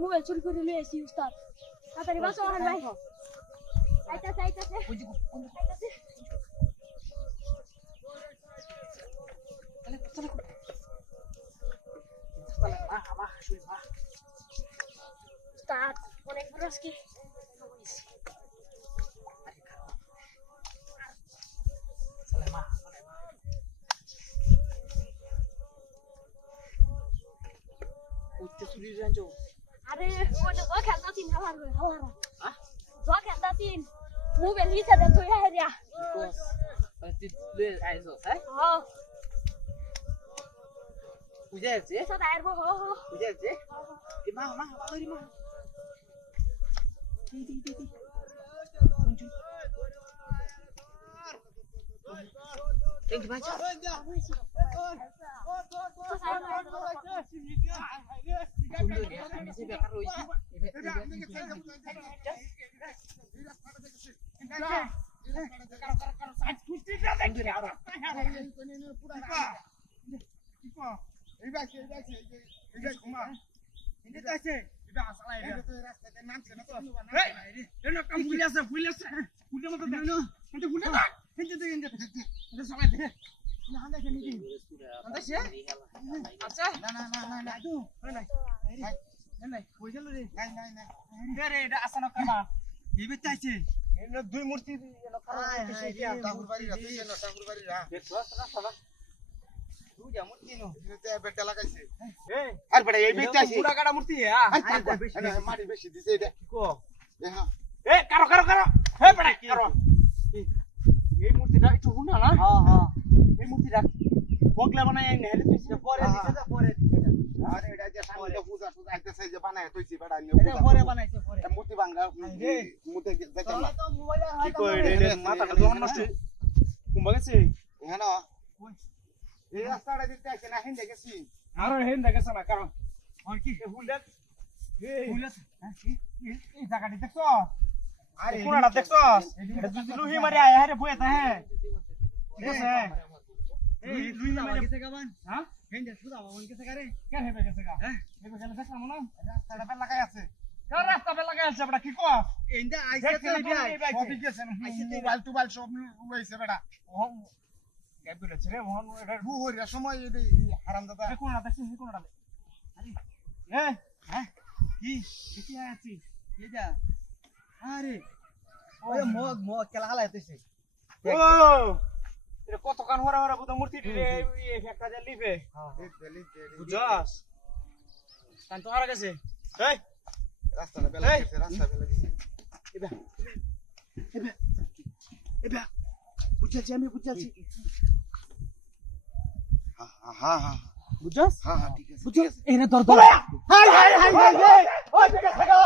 mobile চুরি করে নিয়ে এসেছি উস্তাদ তাড়াতাড়ি বাঁচো হান ভাই আইতাছে আইতাছে উস্তাদ অনেক বড় আজকে अरे वो जो खेलता तीन हमारा हाँ जो खेलता तीन मुंह पे ली से तो ये है क्या ले आइसो है हाँ पूजा है ऐसा टायर वो हो पूजा है di mah di mah di muncul yang dibaca mundur ya ini sih bakar loh দুই মূর্তি বেটা লাগাইছে আর বেটা এই বেটা আছে পুরা কাটা মূর্তি মাটি বেশি দিছে এটা কো এ কারো হে বেটা কারো এই মূর্তিটা একটু হুনা না হ্যাঁ এই মূর্তিটা বগলা বানাই আইনে হেলে তুই পরে দিছে পরে আরে এটা যে সামনে পূজা আইতেছে যে বানায় তুইছি বেটা এটা পরে বানাইছে পরে মূর্তি ভাঙা মূর্তি দেখতে না তো মোবাইলে কি কই রে মাথাটা দোন নষ্ট কুম্বা গেছে হ্যাঁ না এই রাস্তাটা দিতে আছে না হেন দেখেছি আরে হেন দেখেছ না কারণ আর কি হুলদাত এই জায়গাটি দেখছো আরে কোনটা দেখছো এটা যদি লুহি মারি আয় আরে বইতা হ্যাঁ দেখছে এই লুহি মারি গেছে গাবান হ্যাঁ হেন দেখছো দাও মন গেছে কারে কেন হেবে গেছে গা হ্যাঁ হেবে গেলে দেখলাম না রাস্তাটা পে লাগাই আছে কার রাস্তা পে লাগাই আছে বড়া কি কো এন্ডা আইছে তো ভাই সব গেছে মোবাইল টোবাইল সব হইছে বেটা গাবিলে ছেড়ে মোহন এটা বুহরিয়া সময় এই হারামদাদা কোনটা দেখছিস কোনটা আরে হ্যাঁ কি কি আছে এজা আরে ওরে মগ কেলা হালাইতেছে ও এর কত কান হরা বুদা মূর্তি রে এই একটা যে লিবে হ্যাঁ বুঝাস কান তো হারা গেছে এই রাস্তাটা বেলা গেছে রাস্তা বেলা গেছে এবা বুঝাছি আমি বুঝাছি হ্যাঁ বুঝাস হ্যাঁ ঠিক আছে বুঝাস এনে দর দর হাই ওই বেটা থাকা